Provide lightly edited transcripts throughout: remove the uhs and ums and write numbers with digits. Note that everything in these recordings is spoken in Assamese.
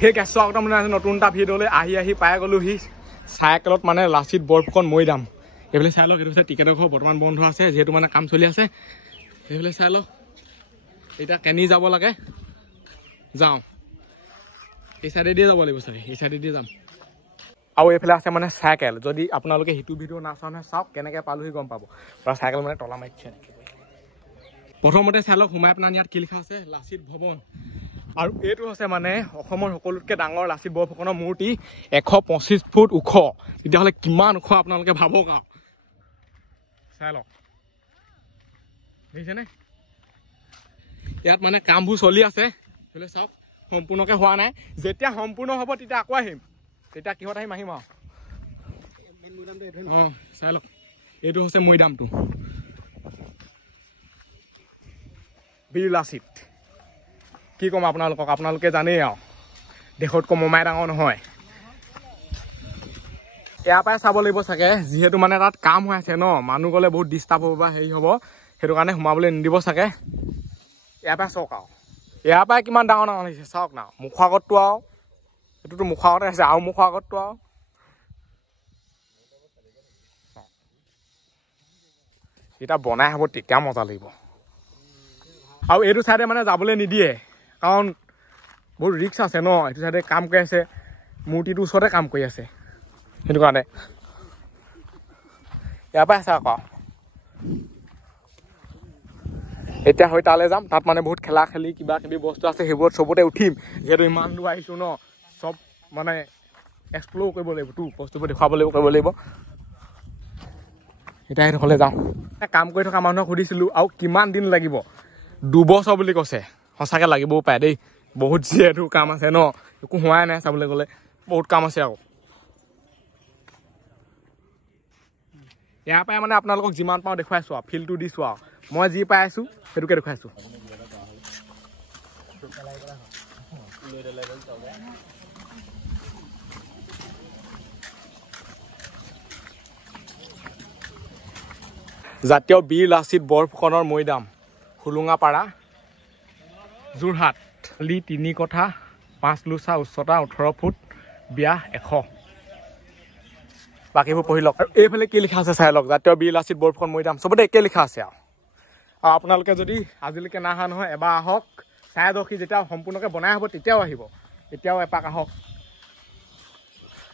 সেই স্বাগতম মানে নতুন এটা ভিডিঅ'লৈ আহি পাই গ'লোহি চাইকেলত মানে লাচিত বৰফুকন মৈদাম এইফালে চাই লওক এইটো হৈছে টিকেটৰ ঘৰ বৰ্তমান বন্ধ আছে যিহেতু মানে কাম চলি আছে এইফালে চাই লওক এতিয়া কেনি যাব লাগে যাওঁ এই চাইডে দিয়ে যাব লাগিব চাগে এই চাইডে দিয়ে যাম আৰু এইফালে আছে মানে চাইকেল যদি আপোনালোকে সেইটো ভিডিঅ' নাচাওঁ নহয় চাওক কেনেকৈ পালোহি গম পাব আৰু চাইকেল মানে তলা মাৰিছে নেকি প্ৰথমতে চাই লওক সোমাই আপোনাৰ ইয়াত কি লিখা আছে লাচিত ভৱন আৰু এইটো হৈছে মানে অসমৰ সকলোতকৈ ডাঙৰ লাচিত বৰফুকনৰ মূৰ্তি 125 ফুট ওখ তেতিয়াহ'লে কিমান ওখ আপোনালোকে ভাবক আৰু চাই লওক দেখিছেনে ইয়াত মানে কামবোৰ চলি আছে সেইফালে চাওক সম্পূৰ্ণকৈ হোৱা নাই যেতিয়া সম্পূৰ্ণ হ'ব তেতিয়া আকৌ আহিম তেতিয়া কিহত আহিম আৰু অঁ চাই লওক এইটো হৈছে মৈদামটো বীৰ লাচিত কি ক'ম আপোনালোকক আপোনালোকে জানেই আৰু দেশতকৈ মমাই ডাঙৰ নহয় ইয়াৰ পৰাই চাব লাগিব চাগে যিহেতু মানে তাত কাম হৈ আছে ন মানুহ গ'লে বহুত ডিষ্টাৰ্ব হ'ব বা হেৰি হ'ব সেইটো কাৰণে সোমাবলৈ নিদিব চাগে ইয়াৰ পৰাই চাওক আৰু ইয়াৰ পৰাই কিমান ডাঙৰ ডাঙৰ হৈছে চাওক না মুখৰ আগতটো আৰু এইটোতো মুখৰ আগতে আছে আৰু মুখৰ আগতটো আৰু এতিয়া বনাই হ'ব তেতিয়া মজা লাগিব আৰু এইটো চাইডে মানে যাবলৈ নিদিয়ে কাৰণ বহুত ৰিক্স আছে ন এইটো চাইডে কাম কৰি আছে মূৰ্তিটোৰ ওচৰতে কাম কৰি আছে সেইটো কাৰণে ইয়াৰ পৰাই আছে আকৌ এতিয়া হৈ তালৈ যাম তাত মানে বহুত খেলা খেলি কিবা কিবি বস্তু আছে সেইবোৰত চবতে উঠিম যিহেতু ইমান দূৰ আহিছোঁ ন চব মানে এক্সপ্ল'ৰ কৰিব লাগিব তোৰ বস্তুবোৰ দেখুৱাব লাগিব কৰিব লাগিব এতিয়া সেইডোখৰলৈ যাওঁ কাম কৰি থকা মানুহক সুধিছিলোঁ আৰু কিমান দিন লাগিব 2 বছৰ বুলি কৈছে সঁচাকৈ লাগিবও পাৰে দেই বহুত যিহেতু কাম আছে ন একো হোৱাই নাই চাবলৈ গ'লে বহুত কাম আছে আৰু ইয়াৰ পৰাই মানে আপোনালোকক যিমান পাওঁ দেখুৱাইছোঁ আৰু ফিল্ডটো দিছোঁ আৰু মই যি পাই আছোঁ সেইটোকে দেখুৱাইছোঁ জাতীয় বীৰ লাচিত বৰফুকনৰ মৈদাম হোলোঙাপাৰা যোৰহাট 3 কঠা 5 লোচা উচ্চতা 18 ফুট ব্যাস 100 বাকীবোৰ পঢ়ি লওক আৰু এইফালে কি লিখা আছে চাই লওক জাতীয় বীৰ লাচিত বৰফুকন মৈদাম চবতে একে লিখা আছে আৰু আপোনালোকে যদি আজিলৈকে নাহা নহয় এবাৰ আহক চাই যাওক যেতিয়া সম্পূৰ্ণকৈ বনাই হ'ব তেতিয়াও আহিব এতিয়াও এপাক আহক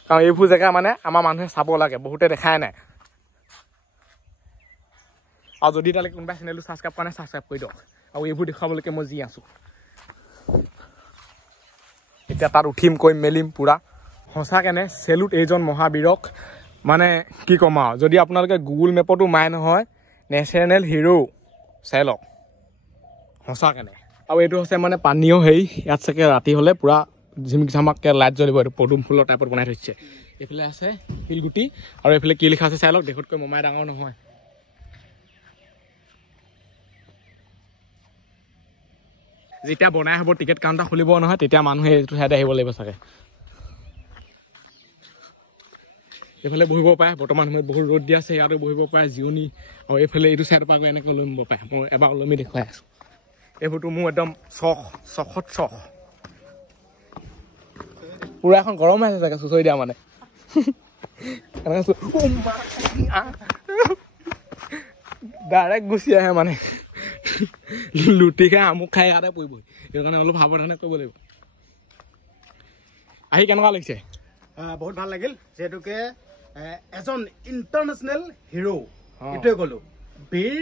কাৰণ এইবোৰ জেগা মানে আমাৰ মানুহে চাব লাগে বহুতে দেখাই নাই আৰু যদি তালৈকে কোনোবাই চেনেলটো ছাবস্ক্ৰাইব কৰা নাই ছাবস্ক্ৰাইব কৰি দিয়ক আৰু এইবোৰ দেখুৱাবলৈকে মই যি আছোঁ এতিয়া তাত উঠিম কৰিম মেলিম পূৰা সঁচাকেনে চেলুট এইজন মহাবীৰক মানে কি ক'ম আৰু যদি আপোনালোকে গুগল মেপতো মাই নহয় নেশ্যনেল হিৰ' চাই লওক সঁচাকেনে আৰু এইটো হৈছে মানে পানীও হেৰি ইয়াত চাগে ৰাতি হ'লে পূৰা ঝিমিক ঝামাককৈ লাইট জ্বলিব এইটো পদুম ফুলৰ টাইপত বনাই থৈছে এইফালে আছে শিলগুটি আৰু এইফালে কি লিখা আছে চাই লওক দেশতকৈ মমাই ডাঙৰ নহয় যেতিয়া বনাই হ'ব টিকেট কাউণ্টাৰ খুলিব নহয় তেতিয়া মানুহে এইটো ঠাইতে আহিব লাগিব চাগে এইফালে বহিব পাৰে বৰ্তমান সময়ত বহুত ৰ'দ দি আছে ইয়াতো বহিব পাৰে জিৰণি আৰু এইফালে এইটো চাইডৰ পৰা গৈ এনেকৈ ওলমিব পাৰে মই এবাৰ ওলমি দেখুৱাই আছোঁ এইবোৰতো মোৰ একদম চখত চখ পূৰা এখন গৰম হৈ আছে চাগে চুচৰি দিয়া মানে ডাইৰেক্ট গুচি আহে মানে লুটি খাই আমুক খাই ইয়াতে পৰিবহি সেইটো কাৰণে অলপ সাৱধানে কৰিব লাগিব আহি কেনেকুৱা লাগিছে বহুত ভাল লাগিল যিহেতুকে এজন ইণ্টাৰনেশ্যনেল হিৰ' এইটোৱে ক'লো বীৰ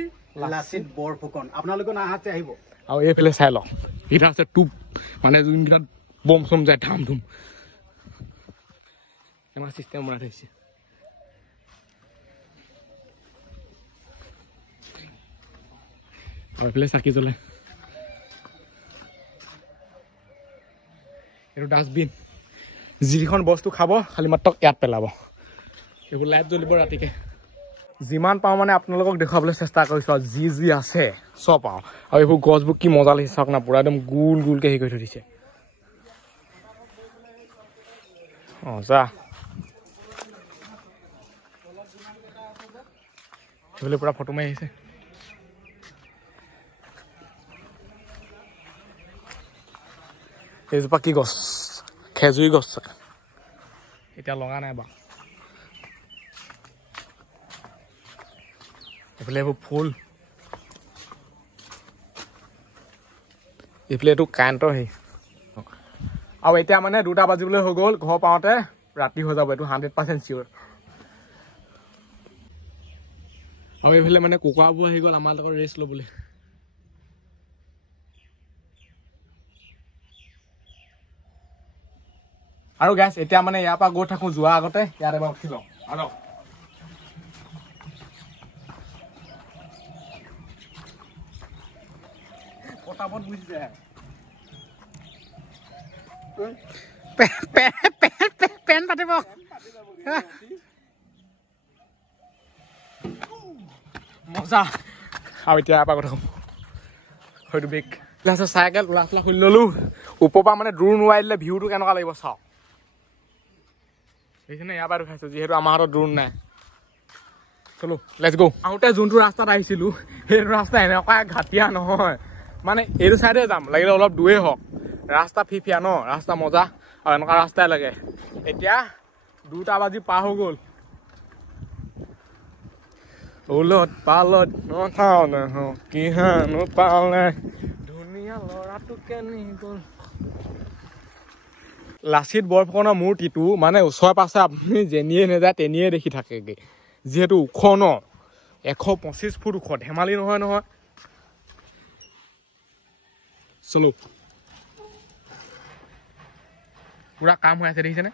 লাচিত বৰফুকন আপোনালোকে নাহাতে আহিব আৰু এইফালে চাই লওক এইটো আছে টোপ মানে যোনকেইটাত বম চম যায় ধাম ধুম এনেকুৱা চিষ্টেম বনাই থৈছে আৰু এইফালে চাকি জ্বলে এইটো ডাষ্টবিন যিখন বস্তু খাব খালি মাত্ৰ ইয়াত পেলাব এইবোৰ লাইট জ্বলিব ৰাতিকে যিমান পাওঁ মানে আপোনালোকক দেখুৱাবলৈ চেষ্টা কৰিছোঁ আৰু যি আছে চব পাওঁ আৰু এইবোৰ গছবোৰ কি মজা লাগিছে চাওক না পূৰা একদম গোল গোলকৈ হেৰি কৰি থৈ দিছে অঁ যা সেইফালে পূৰা ফটো মাৰি আহিছে এইজোপা কি গছ খেজুৰি গছ এতিয়া লগা নাই বাৰু এইফালে এইবোৰ ফুল এইফালে এইটো কাৰেণ্টৰ হেৰি আৰু এতিয়া মানে 2টা বাজিবলৈ হৈ গ'ল ঘৰ পাওঁতে ৰাতি হৈ যাব এইটো 100% চিয়ৰ আৰু এইফালে মানে কুকুৰাবোৰ আহি গ'ল আমাৰ লগত ৰেষ্ট ল'বলৈ আৰু গাইছ এতিয়া মানে ইয়াৰ পৰা গৈ থাকোঁ যোৱাৰ আগতে ইয়াত এবাৰ উঠি লওঁ আৰু পটাপট বুজি যায় পেন পাতিব মজা আৰু এতিয়া ইয়াৰ পৰা কথা ক'ম হয়তো বেগ চাইকেল ওলা চোলা খুলি ল'লোঁ ওপৰৰ পৰা মানে দূৰ নোৱাৰি দিলে ভিউটো কেনেকুৱা লাগিব চাওঁ সেইখিনি ইয়াৰ পৰা দেখাইছোঁ যিহেতু আমাৰ হাতত ড্ৰোন নাই চলো লেটছ গো আহোঁতে যোনটো ৰাস্তাত আহিছিলোঁ সেইটো ৰাস্তা এনেকুৱা ঘাটিয়া নহয় মানে এইটো চাইডে যাম লাগিলে অলপ দূৰেই হওক ৰাস্তা ফিফিয়া ন ৰাস্তা মজা আৰু এনেকুৱা ৰাস্তাই লাগে এতিয়া 2টা বাজি পাৰ হৈ গ'ল ওলত পালত নথাও নহওঁ কিহানো পালে ধুনীয়া ল'ৰাটো কেনি গ'ল লাচিত বৰফুকনৰ মূৰ্তিটো মানে ওচৰে পাছে আপুনি যেনিয়ে নাযায় তেনিয়ে দেখি থাকেগৈ যিহেতু ওখ ন 125 ফুট ওখ ধেমালি নহয় নহয় চলো পুৰা কাম হৈ আছে দেখিছেনে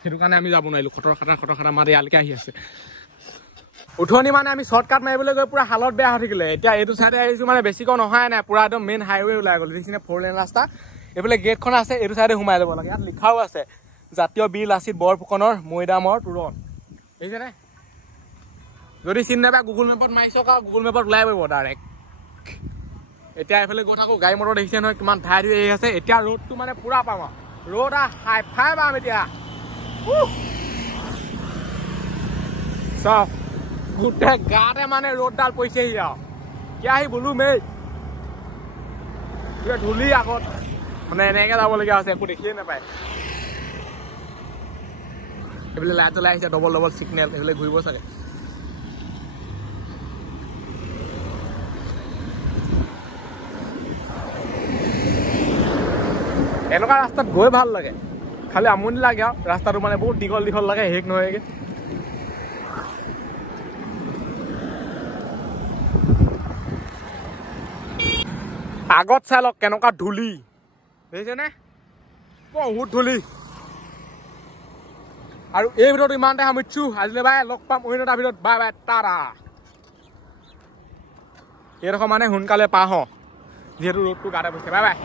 সেইটো কাৰণে আমি যাব নোৱাৰিলোঁ খটৰ খাটা মাৰি ইয়ালৈকে আহি আছে উঠনি মানে আমি শ্বৰ্টকাট মাৰিবলৈ গৈ পুৰা হালত বেয়া হৈ থাকিলে এতিয়া এইটো চাইডে আহিছোঁ মানে বেছিকৈ নহয় নাই পুৰা একদম মেইন হাইৱে ওলাই গ'ল দেখিছেনে 4 লেন ৰাস্তা এইফালে গেটখন আছে এইটো চাইডে সোমাই ল'ব লাগে ইয়াত লিখাও আছে জাতীয় বীৰ লাচিত বৰফুকনৰ মৈদামৰ তোৰণ দেখিছেনে যদি চিনি নাপায় গুগল মেপত মাৰি চাওক আৰু গুগল মেপত ওলাই পৰিব ডাইৰেক্ট এতিয়া এইফালে গৈ থাকোঁ গাড়ী মটৰ দেখিছে নহয় কিমান ঠাই ধুই আহি আছে এতিয়া ৰ'দটো মানে পুৰা পাম আৰু ৰ'দ হাই ফাই পাম এতিয়া চাওক গোটেই গাতে মানে ৰ'দডাল পৰিছেহি আৰু কিয় আহি বোলো মেই ধূলি আগত মানে এনেকে যাবলগীয়া হৈছে একো দেখিয়ে নাপায় এইফালে লাইট জ্বলাই আহিছে ডবল চিগনেল এইফালে ঘূৰিব চাগে এনেকুৱা ৰাস্তাত গৈ ভাল লাগে খালি আমনি লাগে আৰু ৰাস্তাটো মানে বহুত দীঘল লাগে শেষ নহয়গে আগত চাই লওক কেনেকুৱা ধূলি দেখিছেনে বহুত ধূলি আৰু এই ভিডিঅ'টো ইমানতে সামৰিছোঁ আজিলৈ বাই লগ পাম অন্য এটা ভিডিঅ'ত বাই বাই টাটা এইডোখৰ মানে সোনকালে পাওঁ যিহেতু ৰ'দটো গাতে পৰিছে বাই বাই